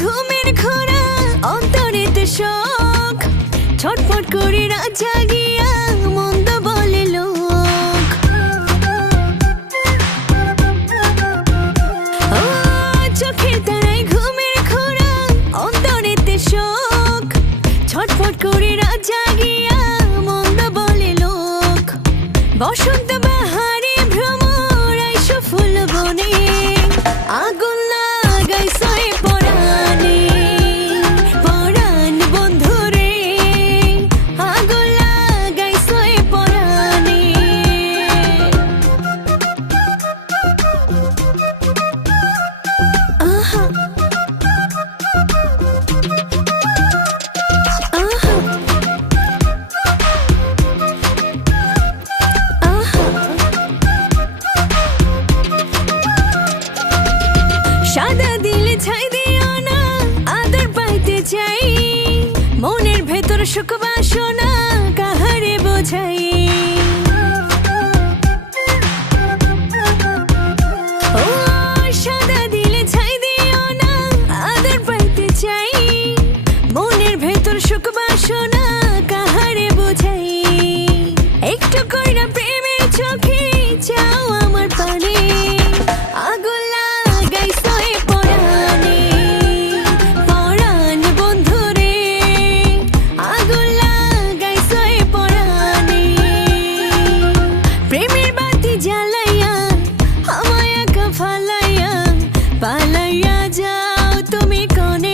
ঘুমের ঘোরা অন্তরেতে শোক ছটফট করে রাত জাগিয়া মন্দ বলে লোক ও চোখের তারায় ঘুমের ঘোরা অন্তরেতে শোক ছটফট করে রাত জাগিয়া মন্দ বলে লোক বসন্ত বাহারে ভ্রমর আইসো ফুল বনে আগুন লাগাইছো এ পরাণে পরাণ বন্ধুরে আগুন লাগাইছো এ পরাণে আহা আহা সাদা দিলে ছাই দিও না আদর পাইতে চাই মনের ভেতর সুখ বাসনা কাহারে বোঝাই ও সাদা দিলে ছাই দিও না আদর পাইতে চাই মনের ভেতর সুখ বাসনা কাহারে বোঝাই একটু কইরা প্রেমের চোখে চাও আমার পানে আগুন লাগাইছো এ পরাণে পরাণ বন্ধুরে আগুন লাগাইছো এ পরাণে প্রেমের বাতি জ্বালাইয়া আমায় একা ফালাইয়া পালাইয়া যাও তুমি কোনে